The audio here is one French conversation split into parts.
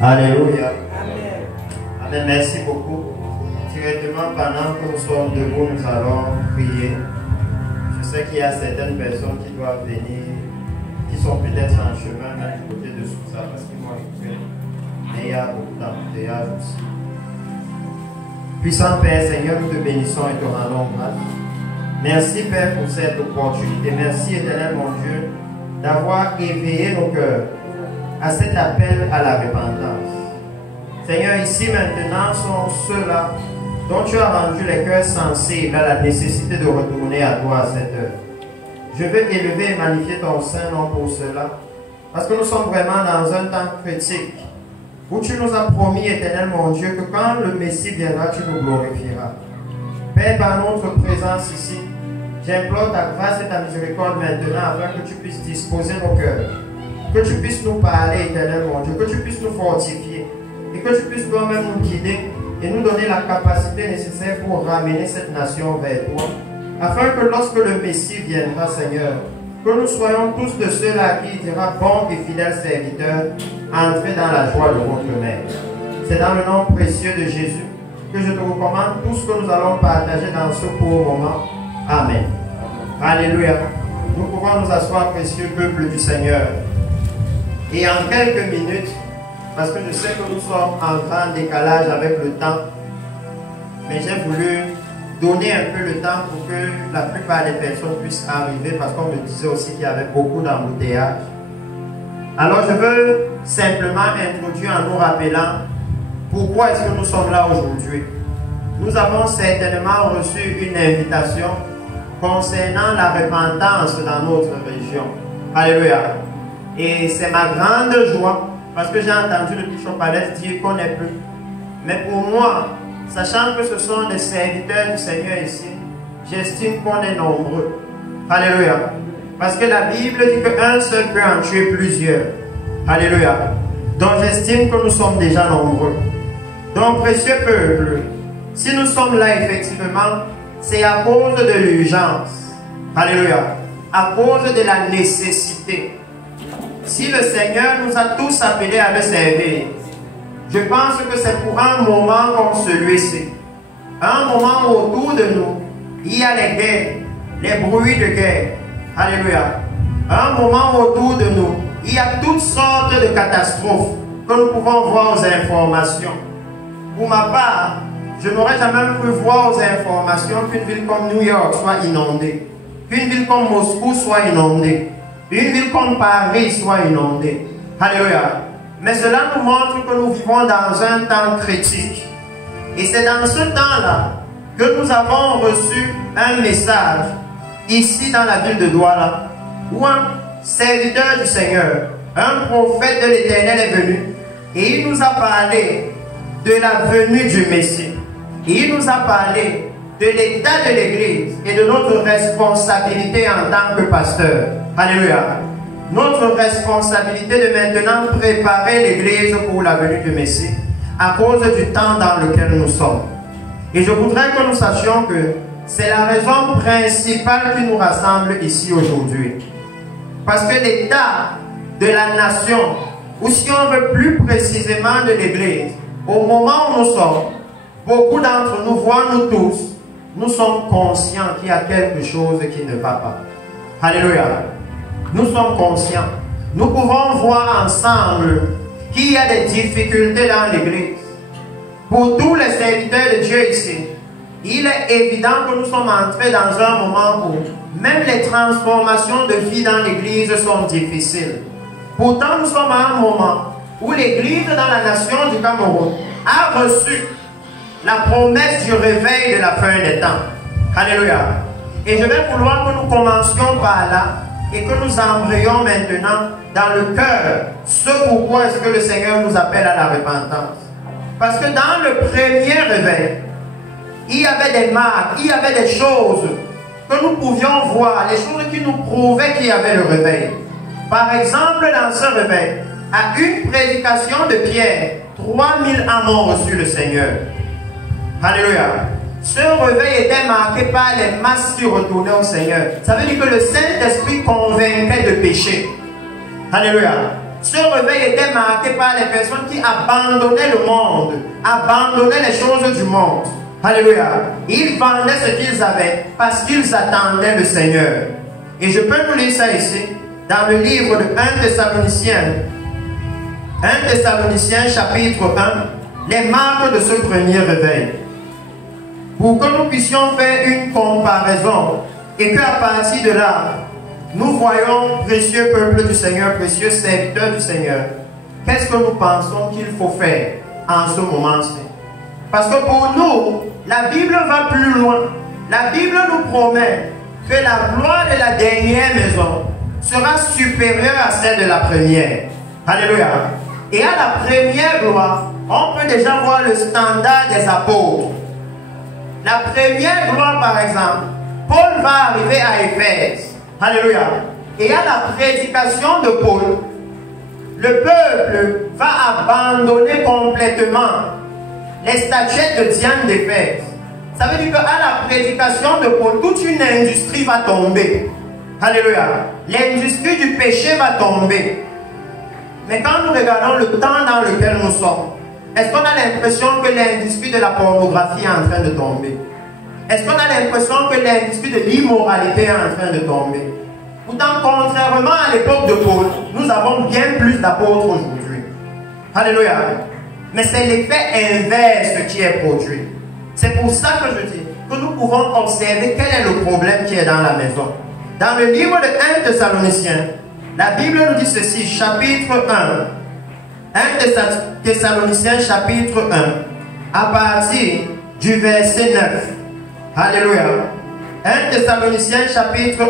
Alléluia. Amen. Amen. Merci beaucoup. Directement, pendant que nous sommes debout, nous allons prier. Je sais qu'il y a certaines personnes qui doivent venir, qui sont peut-être en chemin, même du côté de Sousa, parce qu'ils vont écouter. Mais il y a beaucoup d'embouteillages aussi. Puissant Père, Seigneur, nous te bénissons et te rendons grâce. Merci Père pour cette opportunité. Merci Éternel mon Dieu d'avoir éveillé nos cœurs à cet appel à la repentance. Seigneur, ici maintenant sont ceux-là dont tu as rendu les cœurs sensibles à la nécessité de retourner à toi à cette heure. Je veux élever et magnifier ton Saint-Nom pour cela, parce que nous sommes vraiment dans un temps critique où tu nous as promis, Éternel mon Dieu, que quand le Messie viendra, tu nous glorifieras. Père, par notre présence ici, j'implore ta grâce et ta miséricorde maintenant afin que tu puisses disposer nos cœurs, que tu puisses nous parler, Éternel mon Dieu, que tu puisses nous fortifier et que tu puisses toi-même nous guider et nous donner la capacité nécessaire pour ramener cette nation vers toi, afin que lorsque le Messie viendra, Seigneur, que nous soyons tous de ceux-là qui dira bon et fidèle serviteur, entrez dans la joie de votre Maître. C'est dans le nom précieux de Jésus que je te recommande tout ce que nous allons partager dans ce court moment. Amen. Alléluia. Nous pouvons nous asseoir, précieux peuple du Seigneur. Et en quelques minutes, parce que je sais que nous sommes en grand décalage avec le temps, mais j'ai voulu donner un peu le temps pour que la plupart des personnes puissent arriver, parce qu'on me disait aussi qu'il y avait beaucoup d'embouteillages. Alors je veux simplement introduire en nous rappelant pourquoi est-ce que nous sommes là aujourd'hui. Nous avons certainement reçu une invitation concernant la repentance dans notre région. Alléluia. Et c'est ma grande joie, parce que j'ai entendu le bishop Alex dire qu'on n'est plus. Mais pour moi, sachant que ce sont des serviteurs du Seigneur ici, j'estime qu'on est nombreux. Alléluia. Parce que la Bible dit qu'un seul peut en tuer plusieurs. Alléluia. Donc j'estime que nous sommes déjà nombreux. Donc précieux peuple, si nous sommes là effectivement, c'est à cause de l'urgence. Alléluia. À cause de la nécessité. Si le Seigneur nous a tous appelés à le servir, je pense que c'est pour un moment comme celui-ci. Un moment autour de nous, il y a les guerres, les bruits de guerre. Alléluia. Un moment autour de nous, il y a toutes sortes de catastrophes que nous pouvons voir aux informations. Pour ma part, je n'aurais jamais pu voir aux informations qu'une ville comme New York soit inondée, qu'une ville comme Moscou soit inondée, une ville comme Paris soit inondée. Alléluia. Mais cela nous montre que nous vivons dans un temps critique. Et c'est dans ce temps-là que nous avons reçu un message ici dans la ville de Douala, où un serviteur du Seigneur, un prophète de l'Éternel est venu et il nous a parlé de la venue du Messie. Et il nous a parlé de l'état de l'Église et de notre responsabilité en tant que pasteur. Alléluia. Notre responsabilité de maintenant préparer l'Église pour la venue du Messie à cause du temps dans lequel nous sommes. Et je voudrais que nous sachions que c'est la raison principale qui nous rassemble ici aujourd'hui. Parce que l'état de la nation, ou si on veut plus précisément de l'Église, au moment où nous sommes, beaucoup d'entre nous, voire nous tous, nous sommes conscients qu'il y a quelque chose qui ne va pas. Alléluia. Nous sommes conscients. Nous pouvons voir ensemble qu'il y a des difficultés dans l'Église. Pour tous les serviteurs de Dieu ici, il est évident que nous sommes entrés dans un moment où même les transformations de vie dans l'Église sont difficiles. Pourtant, nous sommes à un moment où l'Église dans la nation du Cameroun a reçu la promesse du réveil de la fin des temps. Alléluia. Et je vais vouloir que nous commencions par là et que nous embrayions maintenant dans le cœur ce pourquoi est-ce que le Seigneur nous appelle à la repentance. Parce que dans le premier réveil, il y avait des marques, il y avait des choses que nous pouvions voir, les choses qui nous prouvaient qu'il y avait le réveil. Par exemple, dans ce réveil, à une prédication de Pierre, 3000 âmes ont reçu le Seigneur. Alléluia. Ce réveil était marqué par les masses qui retournaient au Seigneur. Ça veut dire que le Saint-Esprit convainquait de péché. Alléluia. Ce réveil était marqué par les personnes qui abandonnaient le monde, abandonnaient les choses du monde. Alléluia. Ils vendaient ce qu'ils avaient parce qu'ils attendaient le Seigneur. Et je peux nous lire ça ici, dans le livre de 1 Thessaloniciens. 1 Thessaloniciens chapitre 1, les marques de ce premier réveil. Pour que nous puissions faire une comparaison et qu'à partir de là, nous voyons, précieux peuple du Seigneur, précieux serviteurs du Seigneur, qu'est-ce que nous pensons qu'il faut faire en ce moment-ci. Parce que pour nous, la Bible va plus loin. La Bible nous promet que la gloire de la dernière maison sera supérieure à celle de la première. Alléluia. Et à la première gloire, on peut déjà voir le standard des apôtres. La première gloire, par exemple, Paul va arriver à Éphèse. Alléluia. Et à la prédication de Paul, le peuple va abandonner complètement les statuettes de Diane d'Éphèse. Ça veut dire qu'à la prédication de Paul, toute une industrie va tomber. Alléluia. L'industrie du péché va tomber. Mais quand nous regardons le temps dans lequel nous sommes, est-ce qu'on a l'impression que l'industrie de la pornographie est en train de tomber? Est-ce qu'on a l'impression que l'industrie de l'immoralité est en train de tomber? Pourtant, contrairement à l'époque de Paul, nous avons bien plus d'apôtres aujourd'hui. Alléluia. Mais c'est l'effet inverse qui est produit. C'est pour ça que je dis que nous pouvons observer quel est le problème qui est dans la maison. Dans le livre de 1 Thessaloniciens, la Bible nous dit ceci, chapitre 1. 1 Thessaloniciens, chapitre 1, à partir du verset 9. Alléluia. 1 Thessaloniciens, chapitre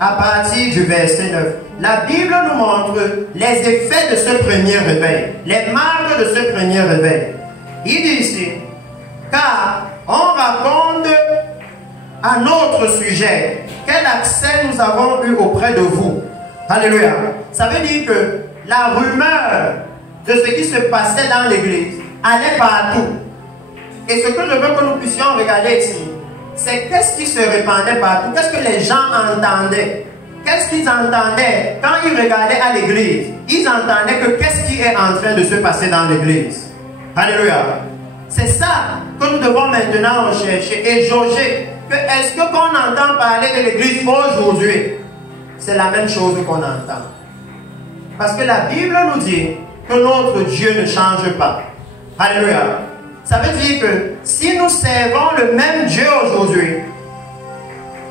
1, à partir du verset 9. La Bible nous montre les effets de ce premier réveil, les marques de ce premier réveil. Il dit ici, car on raconte à notre sujet quel accès nous avons eu auprès de vous. Alléluia. Ça veut dire que la rumeur de ce qui se passait dans l'église allait partout. Et ce que je veux que nous puissions regarder ici, c'est qu'est-ce qui se répandait partout, qu'est-ce que les gens entendaient. Qu'est-ce qu'ils entendaient quand ils regardaient à l'église? Ils entendaient que qu'est-ce qui est en train de se passer dans l'église. Alléluia. C'est ça que nous devons maintenant rechercher et jauger. Que est-ce que qu'on entend parler de l'église aujourd'hui? C'est la même chose qu'on entend. Parce que la Bible nous dit que notre Dieu ne change pas. Alléluia. Ça veut dire que si nous servons le même Dieu aujourd'hui,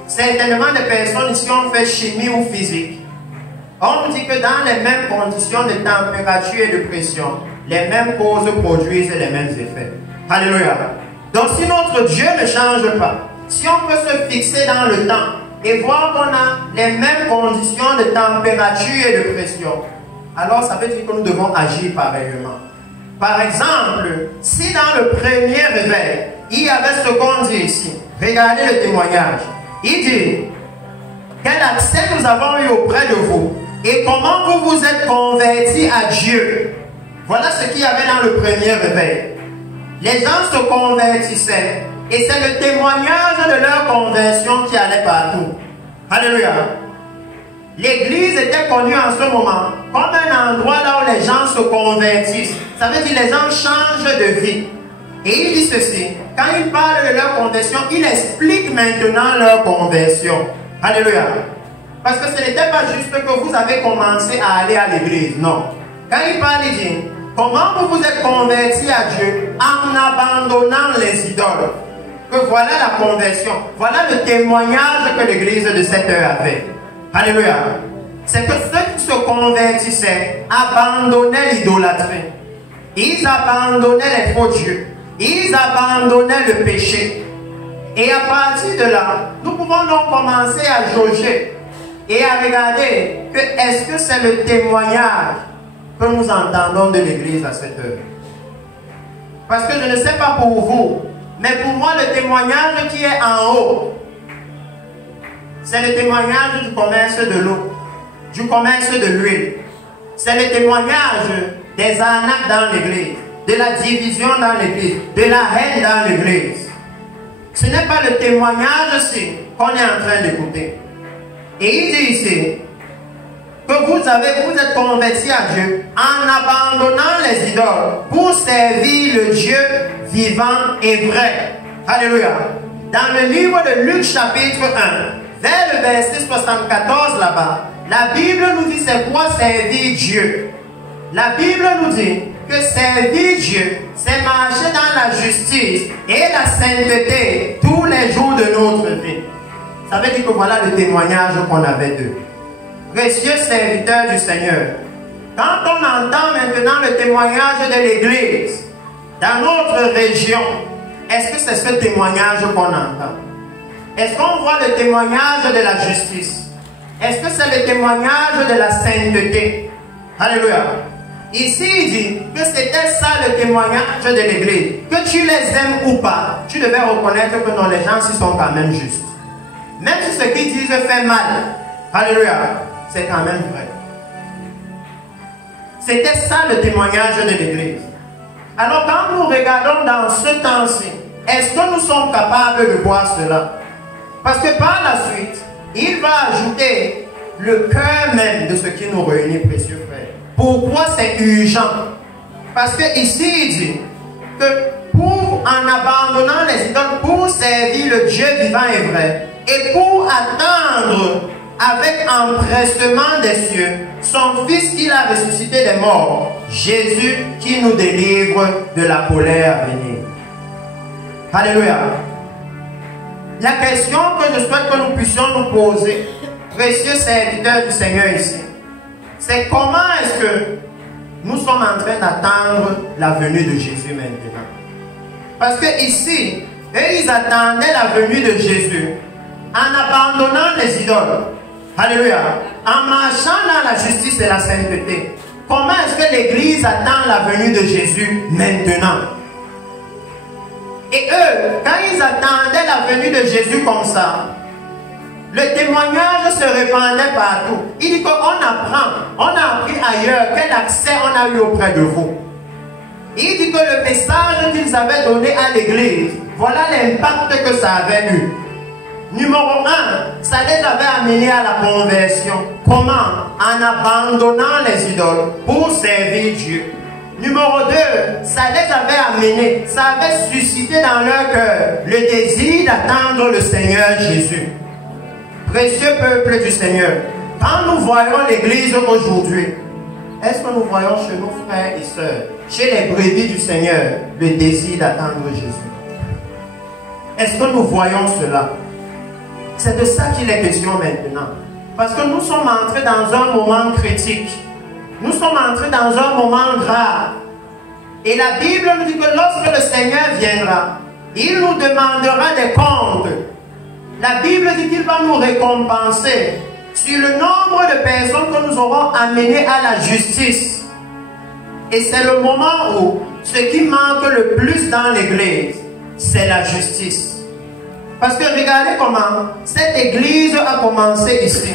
certainement des personnes ici ont fait chimie ou physique. On nous dit que dans les mêmes conditions de température et de pression, les mêmes causes produisent les mêmes effets. Alléluia. Donc si notre Dieu ne change pas, si on peut se fixer dans le temps et voir qu'on a les mêmes conditions de température et de pression, alors ça veut dire que nous devons agir pareillement. Par exemple, si dans le premier réveil, il y avait ce qu'on dit ici, regardez le témoignage. Il dit, quel accès nous avons eu auprès de vous et comment vous vous êtes convertis à Dieu. Voilà ce qu'il y avait dans le premier réveil. Les gens se convertissaient et c'est le témoignage de leur conversion qui allait partout. Alléluia. L'église était connue en ce moment comme un endroit là où les gens se convertissent. Ça veut dire que les gens changent de vie. Et il dit ceci, quand il parle de leur conversion, il explique maintenant leur conversion. Alléluia. Parce que ce n'était pas juste que vous avez commencé à aller à l'église, non. Quand il parle, il dit, comment vous vous êtes convertis à Dieu en abandonnant les idoles. Que voilà la conversion, voilà le témoignage que l'église de cette heure avait. Alléluia. C'est que ceux qui se convertissaient abandonnaient l'idolâtrie. Ils abandonnaient les faux dieux. Ils abandonnaient le péché. Et à partir de là, nous pouvons donc commencer à jauger et à regarder que est-ce que c'est le témoignage que nous entendons de l'église à cette heure. Parce que je ne sais pas pour vous, mais pour moi le témoignage qui est en haut, c'est le témoignage du commerce de l'eau, du commerce de l'huile. C'est le témoignage des arnaques dans l'église, de la division dans l'église, de la haine dans l'église. Ce n'est pas le témoignage qu'on est en train d'écouter. Et il dit ici que que vous êtes convertis à Dieu en abandonnant les idoles pour servir le Dieu vivant et vrai. Alléluia. Dans le livre de Luc chapitre 1, vers le verset 74 là-bas, la Bible nous dit c'est quoi servir Dieu. La Bible nous dit que servir Dieu, c'est marcher dans la justice et la sainteté tous les jours de notre vie. Ça veut dire que voilà le témoignage qu'on avait d'eux. Précieux serviteurs du Seigneur, quand on entend maintenant le témoignage de l'Église dans notre région, est-ce que c'est ce témoignage qu'on entend? Est-ce qu'on voit le témoignage de la justice? Est-ce que c'est le témoignage de la sainteté? Alléluia. Ici, il dit que c'était ça le témoignage de l'Église. Que tu les aimes ou pas, tu devais reconnaître que non, les gens s'y sont quand même justes. Même si ce qu'ils disent fait mal, alléluia, c'est quand même vrai. C'était ça le témoignage de l'Église. Alors quand nous regardons dans ce temps-ci, est-ce que nous sommes capables de voir cela? Parce que par la suite, il va ajouter le cœur même de ce qui nous réunit, précieux frères. Pourquoi c'est urgent? Parce que ici il dit que en abandonnant les idoles pour servir le Dieu vivant et vrai, et pour attendre avec empressement des cieux son Fils qu'il a ressuscité des morts, Jésus qui nous délivre de la colère à venir. Alléluia. La question que je souhaite que nous puissions nous poser, précieux serviteurs du Seigneur ici, c'est comment est-ce que nous sommes en train d'attendre la venue de Jésus maintenant. Parce que ici, eux, ils attendaient la venue de Jésus en abandonnant les idoles. Alléluia. En marchant dans la justice et la sainteté. Comment est-ce que l'Église attend la venue de Jésus maintenant? Et eux, quand ils attendaient la venue de Jésus comme ça, le témoignage se répandait partout. Il dit qu'on on a appris ailleurs quel accès on a eu auprès de vous. Il dit que le message qu'ils avaient donné à l'Église, voilà l'impact que ça avait eu. Numéro 1, ça les avait amenés à la conversion. Comment? En abandonnant les idoles pour servir Dieu. Numéro 2, ça les avait amenés, ça avait suscité dans leur cœur le désir d'attendre le Seigneur Jésus. Précieux peuple du Seigneur, quand nous voyons l'Église aujourd'hui, est-ce que nous voyons chez nos frères et sœurs, chez les brebis du Seigneur, le désir d'attendre Jésus? Est-ce que nous voyons cela? C'est de ça qu'il est question maintenant. Parce que nous sommes entrés dans un moment critique. Nous sommes entrés dans un moment grave. Et la Bible nous dit que lorsque le Seigneur viendra, il nous demandera des comptes. La Bible dit qu'il va nous récompenser sur le nombre de personnes que nous aurons amenées à la justice. Et c'est le moment où ce qui manque le plus dans l'Église, c'est la justice. Parce que regardez comment cette Église a commencé ici.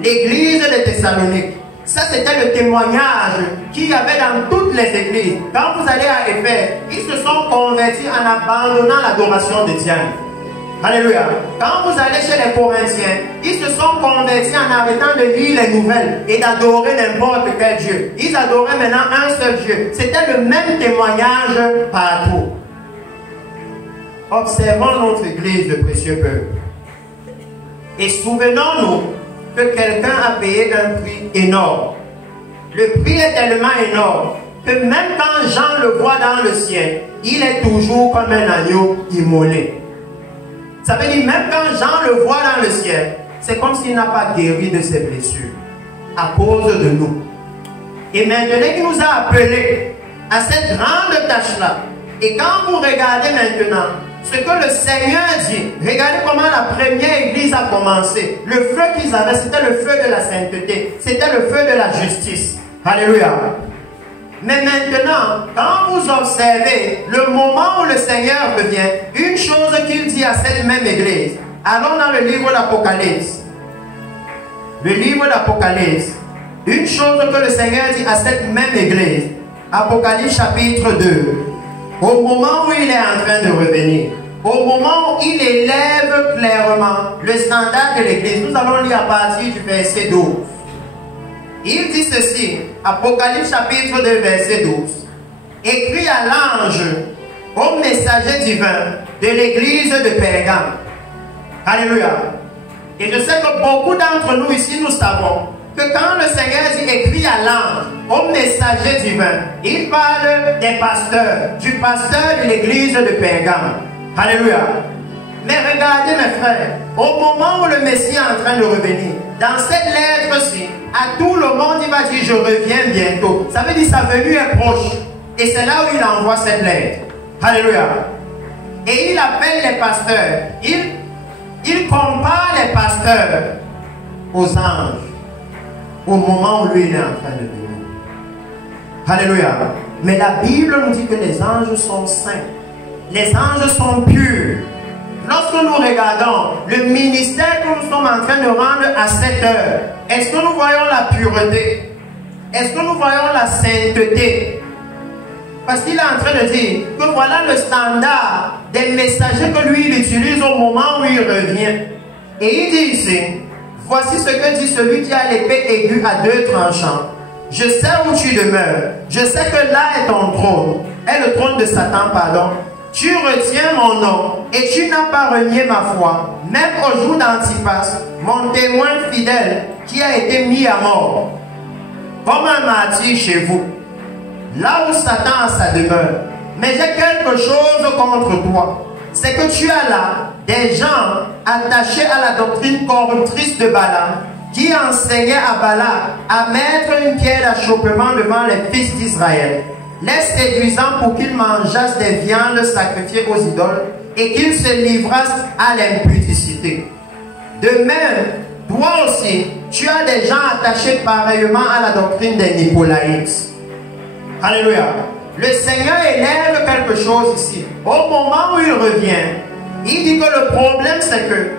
L'Église de Thessalonique. Ça, c'était le témoignage qu'il y avait dans toutes les églises. Quand vous allez à Éphèse, ils se sont convertis en abandonnant l'adoration de Dieu. Alléluia. Quand vous allez chez les Corinthiens, ils se sont convertis en arrêtant de lire les nouvelles et d'adorer n'importe quel Dieu. Ils adoraient maintenant un seul Dieu. C'était le même témoignage partout. Observons notre église de précieux peuple. Et souvenons-nous que quelqu'un a payé un prix énorme. Le prix est tellement énorme que même quand Jean le voit dans le ciel, il est toujours comme un agneau immolé. Ça veut dire même quand Jean le voit dans le ciel, c'est comme s'il n'a pas guéri de ses blessures à cause de nous. Et maintenant qu'il nous a appelés à cette grande tâche-là, et quand vous regardez maintenant ce que le Seigneur dit, regardez comment la première église a commencé. Le feu qu'ils avaient, c'était le feu de la sainteté, c'était le feu de la justice. Alléluia. Mais maintenant, quand vous observez le moment où le Seigneur revient, une chose qu'il dit à cette même église, allons dans le livre d'Apocalypse. Le livre d'Apocalypse, une chose que le Seigneur dit à cette même église, Apocalypse chapitre 2, au moment où il est en train de revenir, au moment où il élève clairement le standard de l'église, nous allons lire à partir du verset 12. Il dit ceci, Apocalypse chapitre 2, verset 12. Écrit à l'ange, au messager divin de l'église de Pergame. Alléluia. Et je sais que beaucoup d'entre nous ici, nous savons que quand le Seigneur dit écrit à l'ange, au messager divin, il parle des pasteurs, du pasteur de l'église de Pergame. Alléluia. Mais regardez mes frères, au moment où le Messie est en train de revenir, dans cette lettre-ci, à tout le monde il va dire je reviens bientôt. Ça veut dire sa venue est proche. Et c'est là où il envoie cette lettre. Alléluia. Et il appelle les pasteurs. Il compare les pasteurs aux anges au moment où lui il est en train de venir. Alléluia. Mais la Bible nous dit que les anges sont saints. Les anges sont purs. Lorsque nous regardons le ministère que nous sommes en train de rendre à cette heure, est-ce que nous voyons la pureté? Est-ce que nous voyons la sainteté? Parce qu'il est en train de dire que voilà le standard des messagers que lui il utilise au moment où il revient. Et il dit ici, voici ce que dit celui qui a l'épée aiguë à deux tranchants. Je sais où tu demeures. Je sais que là est ton trône. Est le trône de Satan, pardon. Tu retiens mon nom et tu n'as pas renié ma foi, même au jour d'Antipas, mon témoin fidèle qui a été mis à mort, comme un martyr chez vous, là où Satan a sa demeure. Mais j'ai quelque chose contre toi, c'est que tu as là des gens attachés à la doctrine corruptrice de Balaam, qui enseignait à Balak à mettre une pierre d'achoppement devant les fils d'Israël, les séduisant pour qu'ils mangeassent des viandes sacrifiées aux idoles et qu'ils se livrassent à l'impudicité. De même, toi aussi, tu as des gens attachés pareillement à la doctrine des Nicolaïtes. Alléluia. Le Seigneur élève quelque chose ici. Au moment où il revient, il dit que le problème c'est que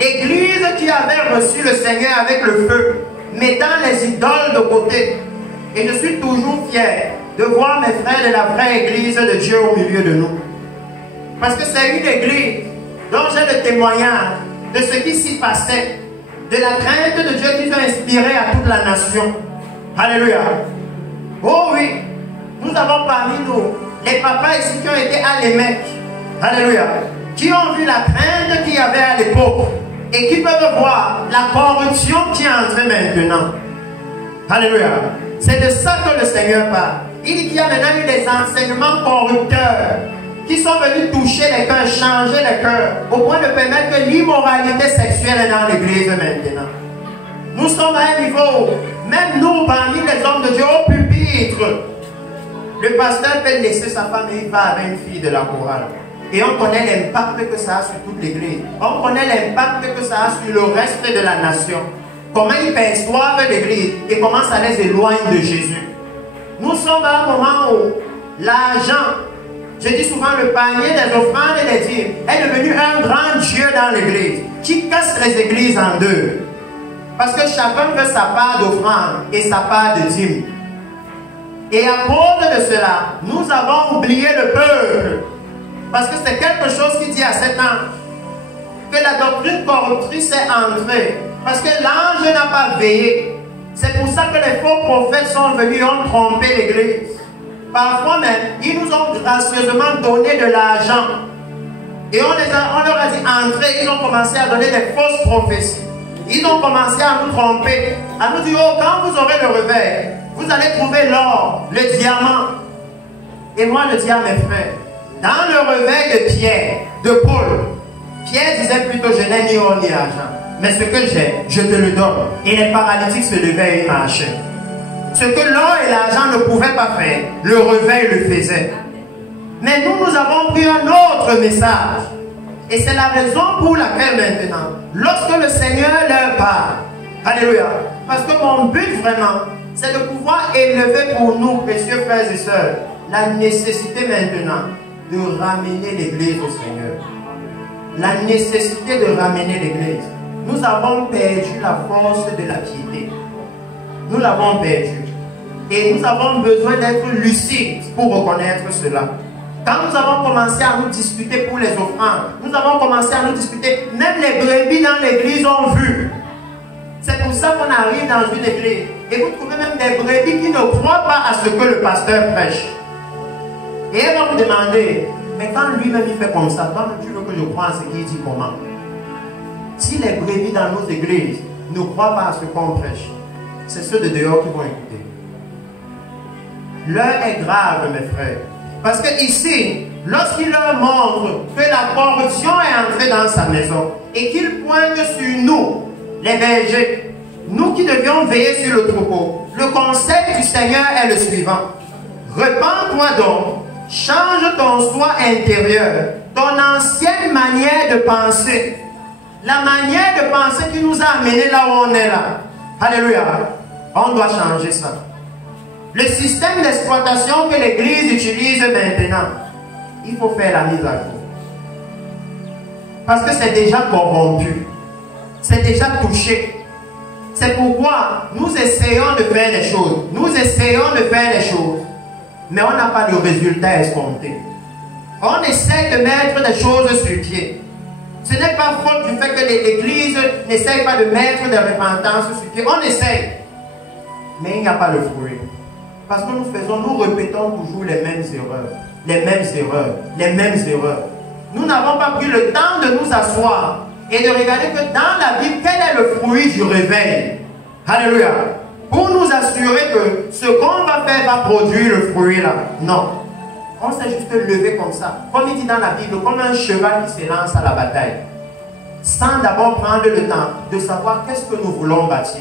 l'église qui avait reçu le Seigneur avec le feu, mettant les idoles de côté, et je suis toujours fier de voir mes frères de la vraie église de Dieu au milieu de nous. Parce que c'est une église dont j'ai le témoignage de ce qui s'y passait, de la crainte de Dieu qui a inspiré à toute la nation. Alléluia. Oh oui, nous avons parmi nous les papas ici qui ont été à l'Émec. Alléluia. Qui ont vu la crainte qu'il y avait à l'époque et qui peuvent voir la corruption qui est entrée maintenant. Alléluia. C'est de ça que le Seigneur parle. Il dit qu'il y a maintenant eu des enseignements corrupteurs qui sont venus toucher les cœurs, changer les cœurs, au point de permettre que l'immoralité sexuelle est dans l'église maintenant. Nous sommes à un niveau, même nous, parmi les hommes de Dieu, au pupitre, le pasteur peut laisser sa femme et il va avec une fille de la chorale. Et on connaît l'impact que ça a sur toute l'église. On connaît l'impact que ça a sur le reste de la nation. Comment ils perçoivent l'église et comment ça les éloigne de Jésus. Nous sommes à un moment où l'argent, je dis souvent le panier des offrandes et des dîmes, est devenu un grand Dieu dans l'église qui casse les églises en deux. Parce que chacun veut sa part d'offrande et sa part de dîme. Et à cause de cela, nous avons oublié le peuple. Parce que c'est quelque chose qui dit à cet ange que la doctrine corruptrice est entrée. Parce que l'ange n'a pas veillé. C'est pour ça que les faux prophètes sont venus et ont trompé l'église. Parfois même, ils nous ont gracieusement donné de l'argent. Et on leur a dit entrez. Ils ont commencé à donner des fausses prophéties. Ils ont commencé à nous tromper. À nous dire, oh, quand vous aurez le réveil, vous allez trouver l'or, le diamant. Et moi, je dis à mes frères, dans le réveil de Pierre, de Paul, Pierre disait plutôt, je n'ai ni or ni argent. Mais ce que j'ai, je te le donne. Et les paralytiques se levaient et marchaient. Ce que l'or et l'argent ne pouvaient pas faire, le réveil le faisait. Mais nous avons pris un autre message. Et c'est la raison pour laquelle maintenant, lorsque le Seigneur leur parle, alléluia, parce que mon but vraiment, c'est de pouvoir élever pour nous, précieux frères et sœurs, la nécessité maintenant de ramener l'église au Seigneur. La nécessité de ramener l'église. Nous avons perdu la force de la piété. Nous l'avons perdu. Et nous avons besoin d'être lucides pour reconnaître cela. Quand nous avons commencé à nous disputer pour les offrandes, nous avons commencé à nous disputer, même les brebis dans l'église ont vu C'est pour ça qu'on arrive dans une église et vous trouvez même des brebis qui ne croient pas à ce que le pasteur prêche. Et elle va vous demander, mais quand lui-même il fait comme ça, toi tu veux que je croie à ce qu'il dit comment? Si les brebis dans nos églises ne croient pas à ce qu'on prêche, c'est ceux de dehors qui vont écouter. L'heure est grave, mes frères. Parce que ici, lorsqu'il leur montre que la corruption est entrée dans sa maison et qu'il pointe sur nous, les bergers, nous qui devions veiller sur le troupeau, le conseil du Seigneur est le suivant. Repends-toi donc, change ton soi intérieur, ton ancienne manière de penser, la manière de penser qui nous a amenés là où on est là. Alléluia. On doit changer ça. Le système d'exploitation que l'Église utilise maintenant, il faut faire la mise à jour. Parce que c'est déjà corrompu. C'est déjà touché. C'est pourquoi nous essayons de faire des choses. Nous essayons de faire des choses. Mais on n'a pas de résultat escompté. On essaie de mettre des choses sur pied. Ce n'est pas faute du fait que l'Église n'essaye pas de mettre des repentances sur pied. On essaye. Mais il n'y a pas de fruit. Parce que nous répétons toujours les mêmes erreurs. Les mêmes erreurs. Les mêmes erreurs. Nous n'avons pas pris le temps de nous asseoir et de regarder que dans la Bible, quel est le fruit du réveil. Alléluia. Pour nous assurer que ce qu'on va faire va produire le fruit là. Non. On s'est juste levé comme ça. Comme il dit dans la Bible, comme un cheval qui se lance à la bataille. Sans d'abord prendre le temps de savoir qu'est-ce que nous voulons bâtir.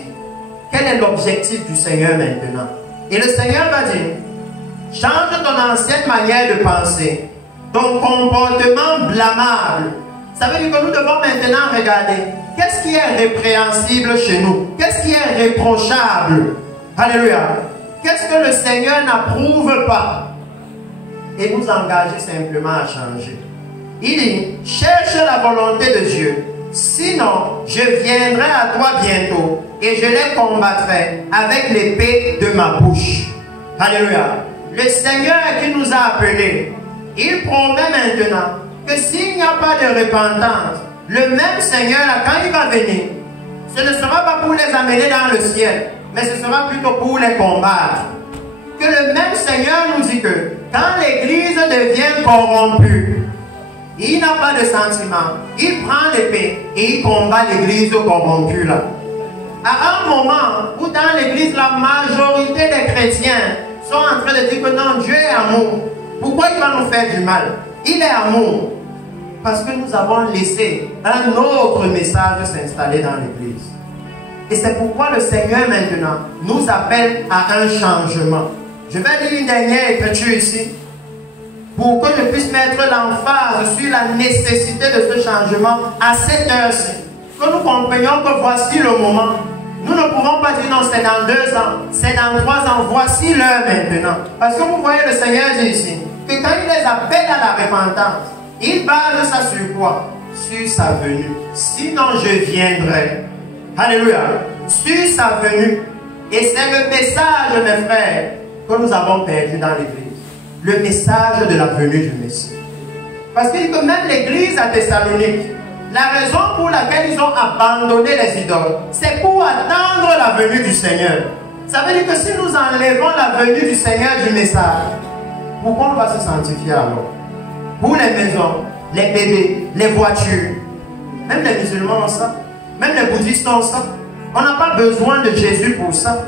Quel est l'objectif du Seigneur maintenant? Et le Seigneur va dire, change ton ancienne manière de penser, ton comportement blâmable. Ça veut dire que nous devons maintenant regarder qu'est-ce qui est répréhensible chez nous, qu'est-ce qui est réprochable. Alléluia. Qu'est-ce que le Seigneur n'approuve pas? Et nous engager simplement à changer. Il dit, cherche la volonté de Dieu. Sinon, je viendrai à toi bientôt et je les combattrai avec l'épée de ma bouche. Alléluia. Le Seigneur qui nous a appelés, il promet maintenant que s'il n'y a pas de repentance, le même Seigneur, là, quand il va venir, ce ne sera pas pour les amener dans le ciel, mais ce sera plutôt pour les combattre. Que le même Seigneur nous dit que quand l'Église devient corrompue, il n'a pas de sentiment. Il prend l'épée et il combat l'Église corrompue là. À un moment où dans l'Église, la majorité des chrétiens sont en train de dire que non, Dieu est amour. Pourquoi il va nous faire du mal? Il est amour. Parce que nous avons laissé un autre message s'installer dans l'Église. Et c'est pourquoi le Seigneur maintenant nous appelle à un changement. Je vais lire une dernière écriture ici, pour que je puisse mettre l'emphase sur la nécessité de ce changement à cette heure-ci. Que nous comprenions que voici le moment. Nous ne pouvons pas dire non, c'est dans 2 ans, c'est dans 3 ans, voici l'heure maintenant. Parce que vous voyez le Seigneur dit ici, que quand il les appelle à la repentance, il base ça sur quoi? Sur sa venue. Sinon je viendrai. Alléluia. Sur sa venue. Et c'est le message, mes frères, que nous avons perdu dans l'Église. Le message de la venue du Messie. Parce qu'il dit que même l'Église à Thessalonique, la raison pour laquelle ils ont abandonné les idoles, c'est pour attendre la venue du Seigneur. Ça veut dire que si nous enlevons la venue du Seigneur du message, pourquoi on va se sanctifier alors? Pour les maisons, les bébés, les voitures, même les musulmans ont ça, même les bouddhistes ont ça. On n'a pas besoin de Jésus pour ça.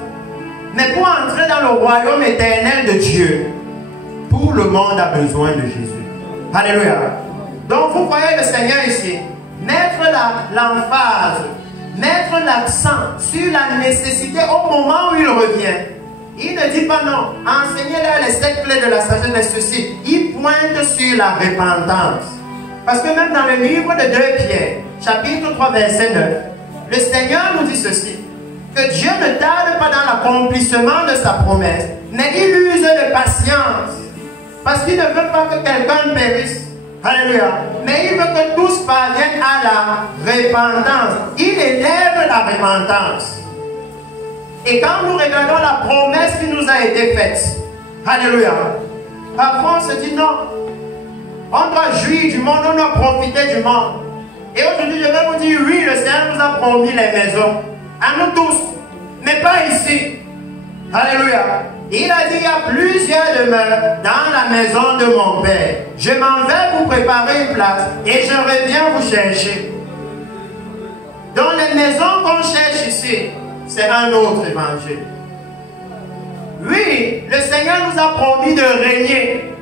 Mais pour entrer dans le royaume éternel de Dieu, tout le monde a besoin de Jésus. Alléluia. Donc vous voyez le Seigneur ici, mettre l'emphase, mettre l'accent sur la nécessité au moment où il revient. Il ne dit pas non, enseignez-leur les 7 clés de la sagesse de ceci. Il pointe sur la repentance. Parce que même dans le livre de 2 Pierre, chapitre 3, verset 9, le Seigneur nous dit ceci, que Dieu ne tarde pas dans l'accomplissement de sa promesse, mais il use de patience. Parce qu'il ne veut pas que quelqu'un périsse. Alléluia. Mais il veut que tous parviennent à la repentance. Il élève la repentance. Et quand nous regardons la promesse qui nous a été faite, alléluia, parfois on se dit non, on doit jouir du monde, on doit profiter du monde. Et aujourd'hui je vais vous dire oui, le Seigneur nous a promis les maisons. À nous tous. Mais pas ici. Alléluia. Il a dit, il y a plusieurs demeures dans la maison de mon Père. Je m'en vais vous préparer une place et je reviens vous chercher. Dans les maisons qu'on cherche ici, c'est un autre évangile. Oui, le Seigneur nous a promis de régner.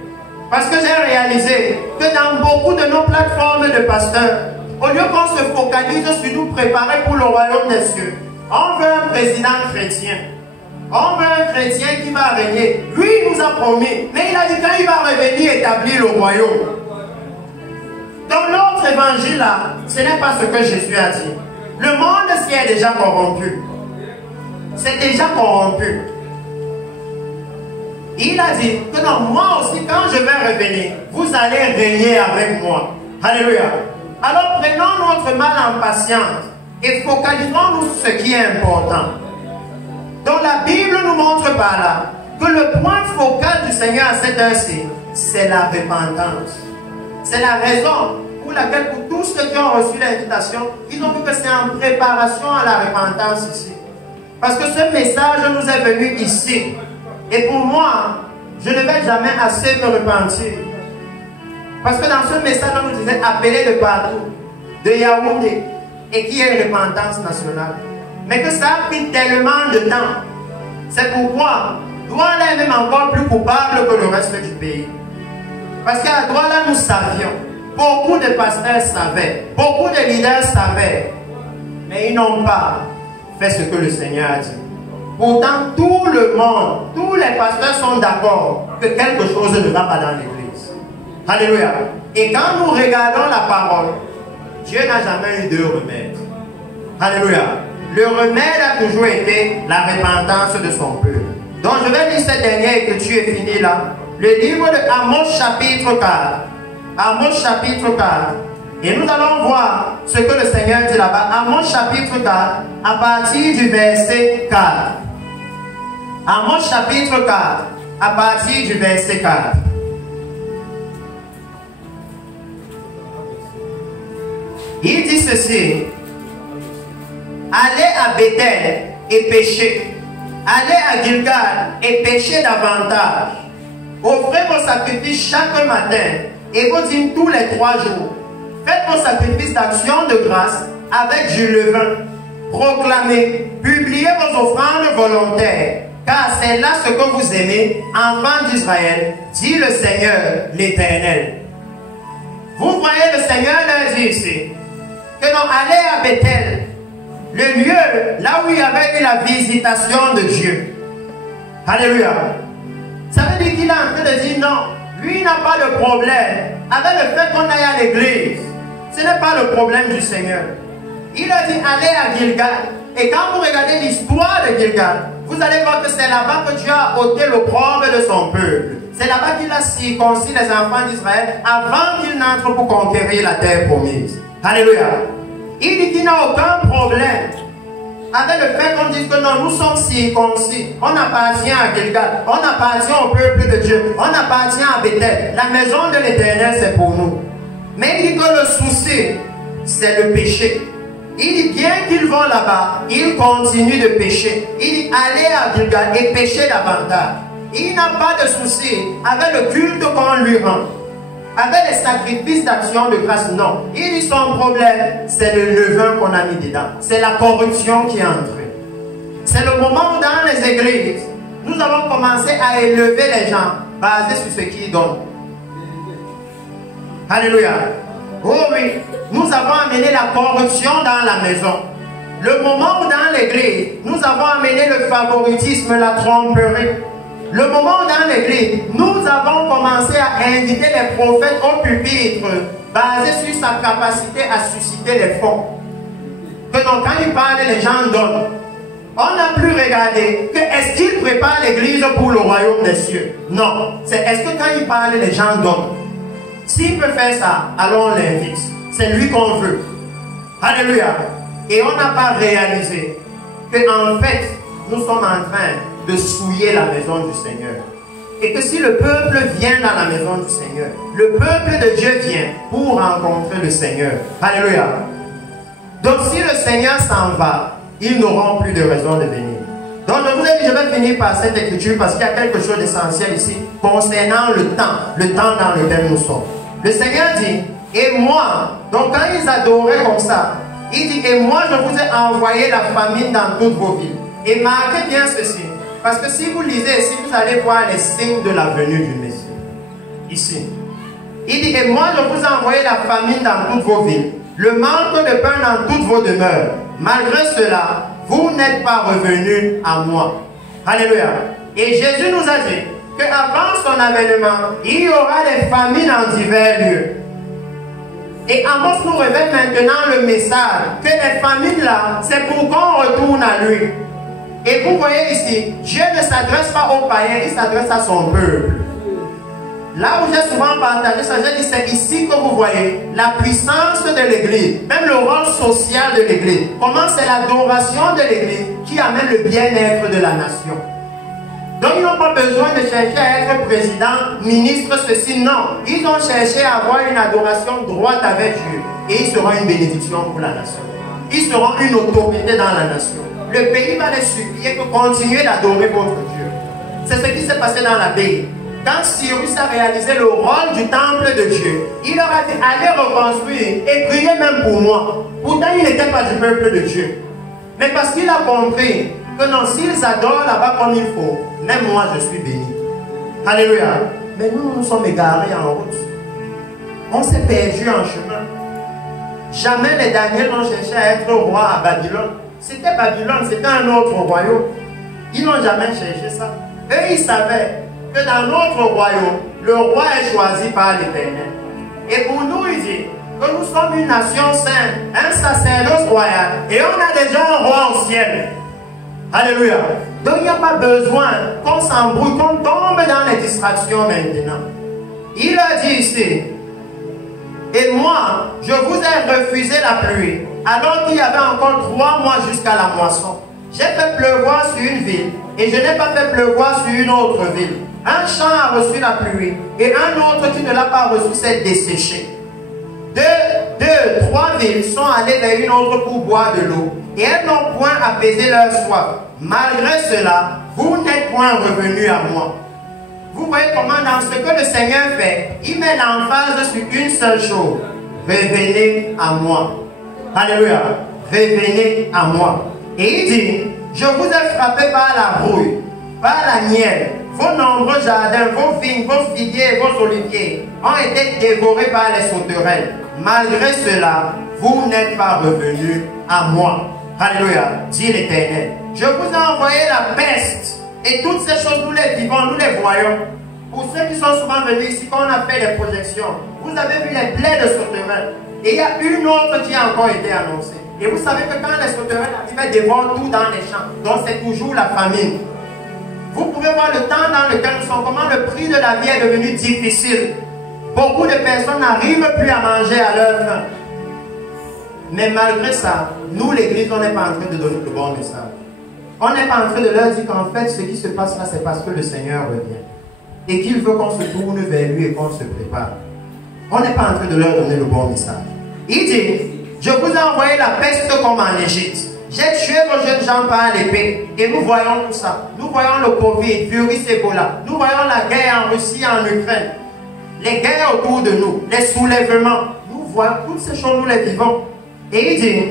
Parce que j'ai réalisé que dans beaucoup de nos plateformes de pasteurs, au lieu qu'on se focalise sur nous préparer pour le royaume des cieux, on veut un président chrétien. On veut un chrétien qui va régner. Lui, il nous a promis. Mais il a dit quand il va revenir établir le royaume. Dans l'autre évangile là, ce n'est pas ce que Jésus a dit. Le monde s'y est déjà corrompu. C'est déjà corrompu. Il a dit que non, moi aussi, quand je vais revenir, vous allez régner avec moi. Alléluia. Alors prenons notre mal en patience et focalisons-nous sur ce qui est important. Donc la Bible nous montre par là que le point focal du Seigneur à cette heure-ci, c'est la repentance. C'est la raison pour laquelle pour tous ceux qui ont reçu l'invitation, ils ont vu que c'est en préparation à la repentance ici. Parce que ce message nous est venu ici. Et pour moi, je ne vais jamais assez me repentir. Parce que dans ce message, on nous disait appeler de partout, de Yaoundé, et qu'il y ait une repentance nationale. Mais que ça a pris tellement de temps. C'est pourquoi Douala est même encore plus coupable que le reste du pays. Parce qu'à Douala, nous savions. Beaucoup de pasteurs savaient. Beaucoup de leaders savaient. Mais ils n'ont pas fait ce que le Seigneur a dit. Pourtant, tout le monde, tous les pasteurs sont d'accord que quelque chose ne va pas dans l'église. Alléluia. Et quand nous regardons la parole, Dieu n'a jamais eu de remède. Alléluia. Le remède a toujours été la repentance de son peuple. Donc je vais lire cette dernière écriture est finie là. Le livre de Amos chapitre 4. Amos chapitre 4. Et nous allons voir ce que le Seigneur dit là-bas. Amos chapitre 4 à partir du verset 4. Amos chapitre 4 à partir du verset 4. Il dit ceci. Allez à Bethel et péchez. Allez à Gilgal et péchez davantage. Offrez vos sacrifices chaque matin et vos dîmes tous les 3 jours. Faites vos sacrifices d'action de grâce avec du levain. Proclamez, publiez vos offrandes volontaires, car c'est là ce que vous aimez, enfants d'Israël, dit le Seigneur l'Éternel. Vous voyez le Seigneur leur dit ici, que non, allez à Bethel, le lieu là où il y avait eu la visitation de Dieu. Alléluia. Ça veut dire qu'il est en train de dire non, lui n'a pas de problème avec le fait qu'on aille à l'église. Ce n'est pas le problème du Seigneur. Il a dit allez à Gilgal. Et quand vous regardez l'histoire de Gilgal, vous allez voir que c'est là-bas que Dieu a ôté l'opprobre de son peuple. C'est là-bas qu'il a circoncis les enfants d'Israël avant qu'ils n'entrent pour conquérir la terre promise. Alléluia. Il dit qu'il n'a aucun problème avec le fait qu'on dise que non, nous sommes circoncis. On appartient à Gilgal. On appartient au peuple de Dieu. On appartient à Bethel. La maison de l'Éternel, c'est pour nous. Mais il dit que le souci, c'est le péché. Il dit bien qu'ils vont là-bas, ils continuent de pécher. Il dit allez à Gilgal et péchez davantage. Il n'a pas de souci avec le culte qu'on lui rend. Avec les sacrifices d'action de grâce, non. Il dit son problème, c'est le levain qu'on a mis dedans. C'est la corruption qui est entrée. C'est le moment où dans les églises, nous avons commencé à élever les gens basés sur ce qu'ils donnent. Alléluia. Oh oui, nous avons amené la corruption dans la maison. Le moment où dans l'église, nous avons amené le favoritisme, la tromperie. Le moment où dans l'église, nous avons commencé à inviter les prophètes au pupitre, basé sur sa capacité à susciter les fonds. Que donc quand il parle, les gens donnent. On n'a plus regardé que est-ce qu'il prépare l'église pour le royaume des cieux. Non, c'est est-ce que quand il parle, les gens donnent. S'il peut faire ça, alors on l'invite. C'est lui qu'on veut. Alléluia. Et on n'a pas réalisé qu'en fait, nous sommes en train de souiller la maison du Seigneur. Et que si le peuple vient dans la maison du Seigneur, le peuple de Dieu vient pour rencontrer le Seigneur. Alléluia. Donc si le Seigneur s'en va, ils n'auront plus de raison de venir. Donc je vous ai dit, je vais finir par cette écriture parce qu'il y a quelque chose d'essentiel ici concernant le temps dans lequel nous sommes. Le Seigneur dit, et moi, donc quand ils adoraient comme ça, il dit, et moi je vous ai envoyé la famine dans toutes vos villes. Et marquez bien ceci, parce que si vous lisez ici, vous allez voir les signes de la venue du Messie. Ici. Il dit, et moi je vous ai envoyé la famine dans toutes vos villes, le manque de pain dans toutes vos demeures. Malgré cela, vous n'êtes pas revenus à moi. Alléluia. Et Jésus nous a dit qu'avant son avènement, il y aura des famines en divers lieux. Et Amos nous révèle maintenant le message que les famines là, c'est pour qu'on retourne à lui. Et vous voyez ici, Dieu ne s'adresse pas aux païens, il s'adresse à son peuple. Là où j'ai souvent partagé ça, j'ai dit c'est ici que vous voyez la puissance de l'église, même le rôle social de l'église. Comment c'est l'adoration de l'église qui amène le bien-être de la nation. Donc ils n'ont pas besoin de chercher à être président, ministre, ceci, non. Ils ont cherché à avoir une adoration droite avec Dieu. Et ils seront une bénédiction pour la nation. Ils seront une autorité dans la nation. Le pays va les supplier pour continuer d'adorer votre Dieu. C'est ce qui s'est passé dans la Bible. Quand Cyrus a réalisé le rôle du temple de Dieu, il leur a dit, allez reconstruire et priez même pour moi. Pourtant, il n'était pas du peuple de Dieu. Mais parce qu'il a compris que non, s'ils adorent là-bas comme il faut, même moi je suis béni. Alléluia. Mais nous, nous sommes égarés en route. On s'est perdu en chemin. Jamais les Daniel n'ont cherché à être roi à Babylone. C'était Babylone, c'était un autre royaume. Ils n'ont jamais cherché ça. Eux, ils savaient que dans notre royaume, le roi est choisi par l'Éternel. Et pour nous, il dit que nous sommes une nation sainte, un sacerdoce royal, et on a déjà un roi au ciel. Alléluia. Donc il n'y a pas besoin qu'on s'embrouille, qu'on tombe dans les distractions maintenant. Il a dit ici, et moi, je vous ai refusé la pluie, alors qu'il y avait encore 3 mois jusqu'à la moisson. J'ai fait pleuvoir sur une ville, et je n'ai pas fait pleuvoir sur une autre ville. Un champ a reçu la pluie, et un autre qui ne l'a pas reçu s'est desséché. 3 villes sont allées vers une autre pour boire de l'eau, et elles n'ont point apaisé leur soif. Malgré cela, vous n'êtes point revenus à moi. Vous voyez comment dans ce que le Seigneur fait, il met l'emphase sur une seule chose. Revenez à moi. Alléluia. Revenez à moi. Et il dit, je vous ai frappé par la brouille, par la nielle. Vos nombreux jardins, vos vignes, vos figuiers et vos oliviers ont été dévorés par les sauterelles. Malgré cela, vous n'êtes pas revenus à moi. Alléluia, dit l'Éternel. Je vous ai envoyé la peste. Et toutes ces choses, nous les vivons, nous les voyons. Pour ceux qui sont souvent venus ici, quand on a fait des projections, vous avez vu les plaies de sauterelles. Et il y a une autre qui a encore été annoncée. Et vous savez que quand les sauterelles arrivent, elles dévorent tout dans les champs. Donc c'est toujours la famine. Vous pouvez voir le temps dans lequel nous sommes, comment le prix de la vie est devenu difficile. Beaucoup de personnes n'arrivent plus à manger à leur faim. Mais malgré ça, nous, l'Église, on n'est pas en train de donner le bon message. On n'est pas en train de leur dire qu'en fait, ce qui se passe là, c'est parce que le Seigneur revient. Et qu'il veut qu'on se tourne vers lui et qu'on se prépare. On n'est pas en train de leur donner le bon message. Il dit, je vous ai envoyé la peste comme en Égypte. J'ai tué vos jeunes gens par l'épée. Et nous voyons tout ça. Nous voyons le Covid, virus Ebola. Nous voyons la guerre en Russie, en Ukraine. Les guerres autour de nous. Les soulèvements. Nous voyons toutes ces choses, nous les vivons. Et il dit,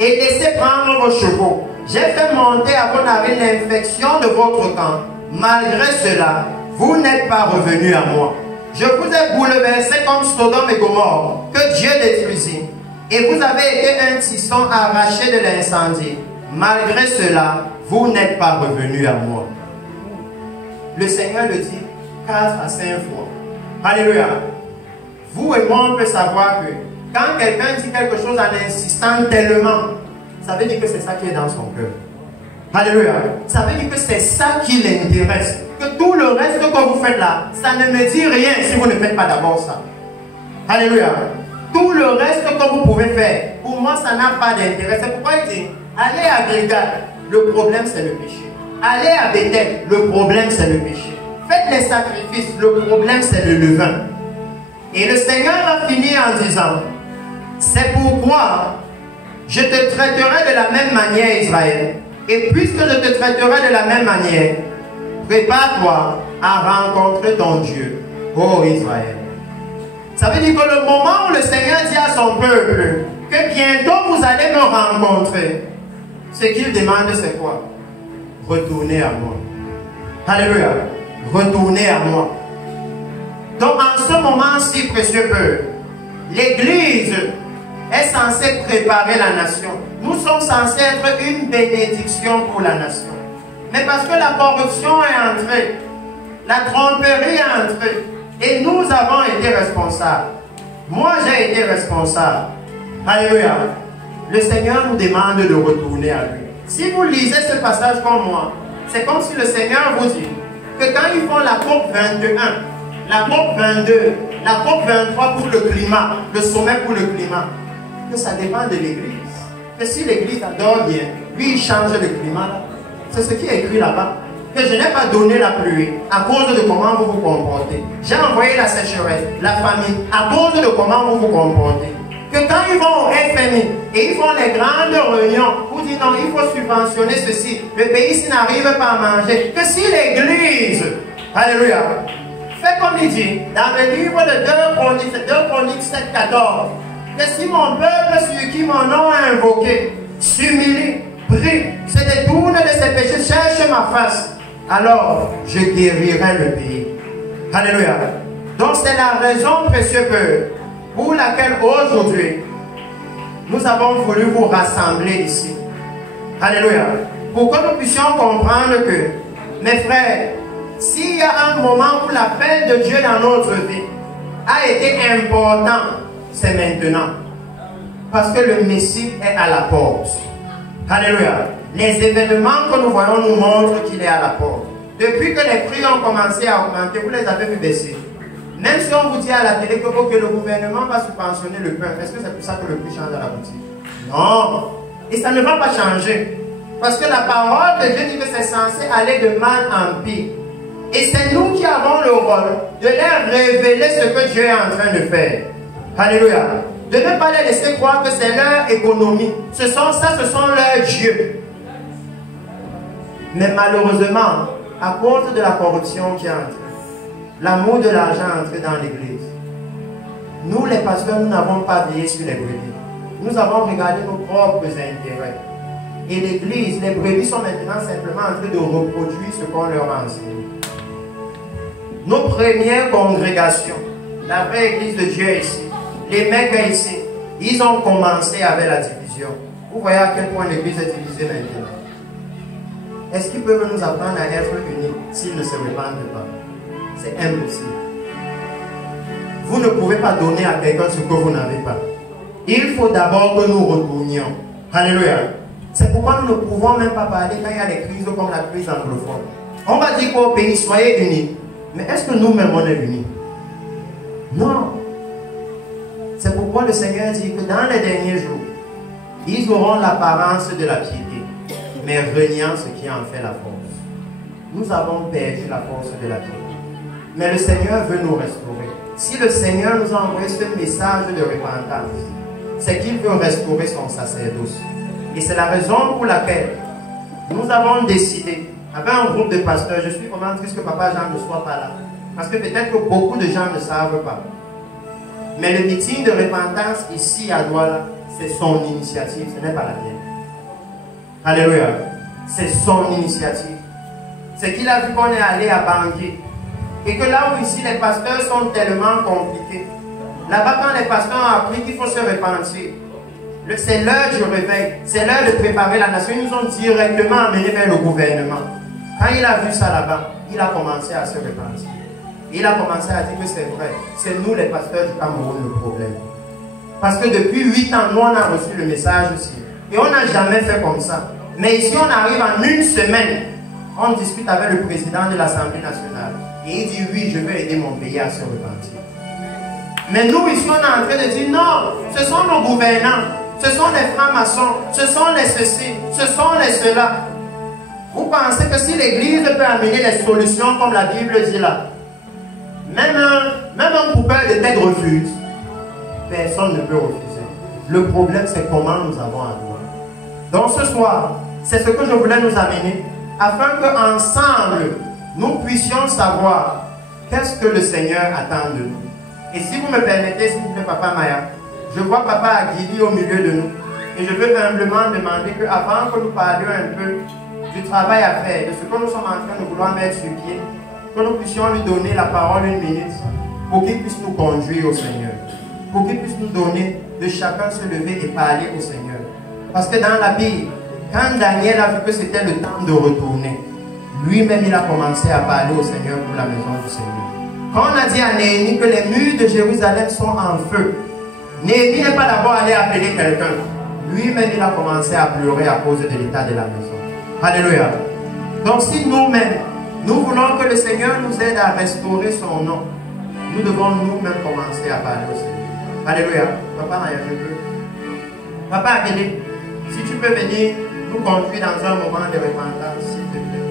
et laissez prendre vos chevaux. J'ai fait monter à vos navires l'infection de votre camp. Malgré cela, vous n'êtes pas revenus à moi. Je vous ai bouleversé comme Sodome et Gomorrhe, que Dieu détruisit. Et vous avez été un tisson arraché de l'incendie. Malgré cela, vous n'êtes pas revenus à moi. Le Seigneur le dit 4 à 5 fois. Alléluia. Vous et moi, on peut savoir que quand quelqu'un dit quelque chose en insistant tellement, ça veut dire que c'est ça qui est dans son cœur. Alléluia. Ça veut dire que c'est ça qui l'intéresse. Que tout le reste que vous faites là, ça ne me dit rien si vous ne faites pas d'abord ça. Alléluia. Tout le reste que vous pouvez faire, pour moi, ça n'a pas d'intérêt. C'est pourquoi il dit, allez à Gilgal, le problème c'est le péché. Allez à Bethel, le problème c'est le péché. Faites les sacrifices, le problème c'est le levain. Et le Seigneur a fini en disant, c'est pourquoi je te traiterai de la même manière, Israël. Et puisque je te traiterai de la même manière, prépare-toi à rencontrer ton Dieu, ô Israël. Ça veut dire que le moment où le Seigneur dit à son peuple que bientôt vous allez me rencontrer, ce qu'il demande c'est quoi? Retournez à moi. Alléluia. Retournez à moi. Donc en ce moment-ci, précieux peuple, l'Église est censée préparer la nation. Nous sommes censés être une bénédiction pour la nation. Mais parce que la corruption est entrée, la tromperie est entrée, et nous avons été responsables. Moi, j'ai été responsable. Alléluia. Le Seigneur nous demande de retourner à lui. Si vous lisez ce passage comme moi, c'est comme si le Seigneur vous dit que quand ils font la COP 21, la COP 22, la COP 23 pour le climat, le sommet pour le climat, que ça dépend de l'Église. Que si l'Église adore bien, lui il change le climat. C'est ce qui est écrit là-bas. Que je n'ai pas donné la pluie à cause de comment vous vous comportez. J'ai envoyé la sécheresse, la famine, à cause de comment vous vous comportez. Que quand ils vont au FMI et ils font les grandes réunions pour dire non, il faut subventionner ceci, le pays s'il n'arrive pas à manger, que si l'Église, alléluia, fait comme il dit dans le livre de 2 Chroniques 7, 14, que si mon peuple sur qui mon nom est invoqué s'humilie, prie, se détourne de ses péchés, cherche ma face, alors je guérirai le pays. Alléluia. Donc c'est la raison, précieux peuple, pour laquelle aujourd'hui nous avons voulu vous rassembler ici. Alléluia. Pour que nous puissions comprendre que, mes frères, s'il y a un moment où l'appel de Dieu dans notre vie a été important, c'est maintenant. Parce que le Messie est à la porte. Alléluia. Les événements que nous voyons nous montrent qu'il est à la porte. Depuis que les prix ont commencé à augmenter, vous les avez vu baisser. Même si on vous dit à la télé que le gouvernement va subventionner le pain, est-ce que c'est pour ça que le prix change à la boutique? Non. Et ça ne va pas changer. Parce que la parole de Dieu dit que c'est censé aller de mal en pire. Et c'est nous qui avons le rôle de leur révéler ce que Dieu est en train de faire. Alléluia. De ne pas les laisser croire que c'est leur économie. Ce sont leurs dieux. Mais malheureusement, à cause de la corruption qui est entrée, l'amour de l'argent est entré dans l'église. Nous, les pasteurs, nous n'avons pas veillé sur les brebis. Nous avons regardé nos propres intérêts. Et l'église, les brebis sont maintenant simplement en train de reproduire ce qu'on leur a enseigné. Nos premières congrégations, la vraie église de Dieu ici, les mecs ici, ils ont commencé avec la division. Vous voyez à quel point l'église est divisée maintenant. Est-ce qu'ils peuvent nous apprendre à être unis s'ils ne se répandent pas? C'est impossible. Vous ne pouvez pas donner à quelqu'un ce que vous n'avez pas. Il faut d'abord que nous retournions. Alléluia. C'est pourquoi nous ne pouvons même pas parler quand il y a des crises comme la crise anglophone. On va dire qu'au pays, soyez unis. Mais est-ce que nous-mêmes on est unis? Non. C'est pourquoi le Seigneur dit que dans les derniers jours, ils auront l'apparence de la piété, mais reniant ce qui en fait la force. Nous avons perdu la force de la piété. Mais le Seigneur veut nous restaurer. Si le Seigneur nous a envoyé ce message de repentance, c'est qu'il veut restaurer son sacerdoce. Et c'est la raison pour laquelle nous avons décidé, avec un groupe de pasteurs, je suis vraiment triste que Papa Jean ne soit pas là. Parce que peut-être que beaucoup de gens ne savent pas. Mais le meeting de repentance ici à Douala, c'est son initiative, ce n'est pas la mienne. Alléluia. C'est son initiative. C'est qu'il a vu qu'on est allé à Bangui. Et que là où ici les pasteurs sont tellement compliqués. Là-bas quand les pasteurs ont appris qu'il faut se repentir. C'est l'heure du réveil. C'est l'heure de préparer la nation. Ils nous ont directement amenés vers le gouvernement. Quand il a vu ça là-bas, il a commencé à se repentir. Il a commencé à dire que c'est vrai. C'est nous les pasteurs du Cameroun le problème. Parce que depuis 8 ans, nous on a reçu le message aussi. Et on n'a jamais fait comme ça. Mais ici on arrive en une semaine. On discute avec le président de l'Assemblée nationale. Et il dit oui, je vais aider mon pays à se repentir. Mais nous ici on est en train de dire non, ce sont nos gouvernants. Ce sont les francs-maçons. Ce sont les ceci. Ce sont les cela. Vous pensez que si l'église peut amener les solutions comme la Bible dit là, même un coupeur de tête refuse, personne ne peut refuser. Le problème, c'est comment nous avons adoré. Donc ce soir, c'est ce que je voulais nous amener, afin qu'ensemble, nous puissions savoir qu'est-ce que le Seigneur attend de nous. Et si vous me permettez, s'il vous plaît, Papa Maya, je vois Papa Aguili au milieu de nous. Et je veux humblement demander qu'avant que nous parlions un peu du travail à faire, de ce que nous sommes en train de vouloir mettre sur pied, que nous puissions lui donner la parole une minute pour qu'il puisse nous conduire au Seigneur. Pour qu'il puisse nous donner de chacun se lever et parler au Seigneur. Parce que dans la Bible, quand Daniel a vu que c'était le temps de retourner, lui-même il a commencé à parler au Seigneur pour la maison du Seigneur. Quand on a dit à Néhémie que les murs de Jérusalem sont en feu, Néhémie n'est pas d'abord allé appeler quelqu'un. Lui-même il a commencé à pleurer à cause de l'état de la maison. Alléluia. Donc si nous-mêmes, nous voulons que le Seigneur nous aide à restaurer son nom, nous devons nous-mêmes commencer à parler au Seigneur. Alléluia. Papa Maya, je peux. Papa Aguilé, si tu peux venir nous conduire dans un moment de repentance, s'il te plaît.